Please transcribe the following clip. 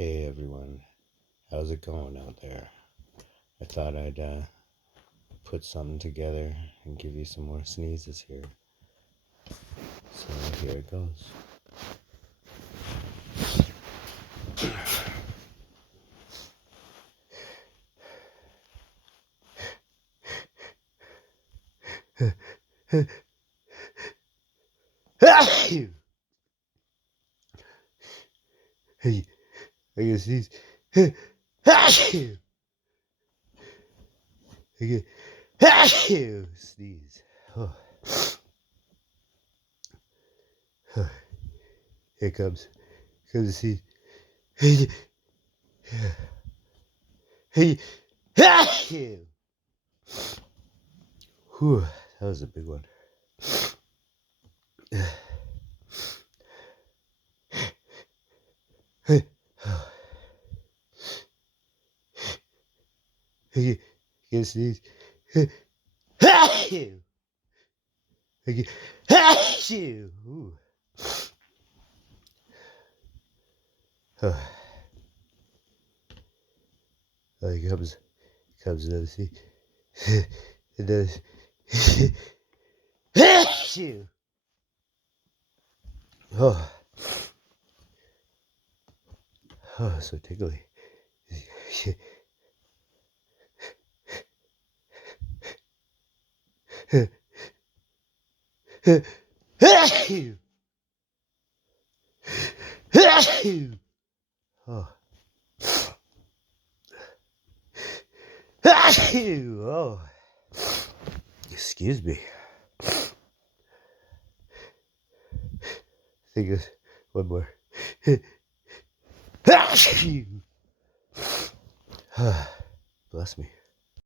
Hey everyone, how's it going out there? I thought I'd put something together and give you some more sneezes here. So here it goes. Hey, I can sneeze. I can sneeze. Oh. Here comes the sneeze. Hey, hey, whew, that was a big one. Hey, I can sneeze. I can. Ooh. Here comes another sneeze. Another. Oh, oh, so tickly. Oh. Oh. Excuse me. I think there's one more. Bless me.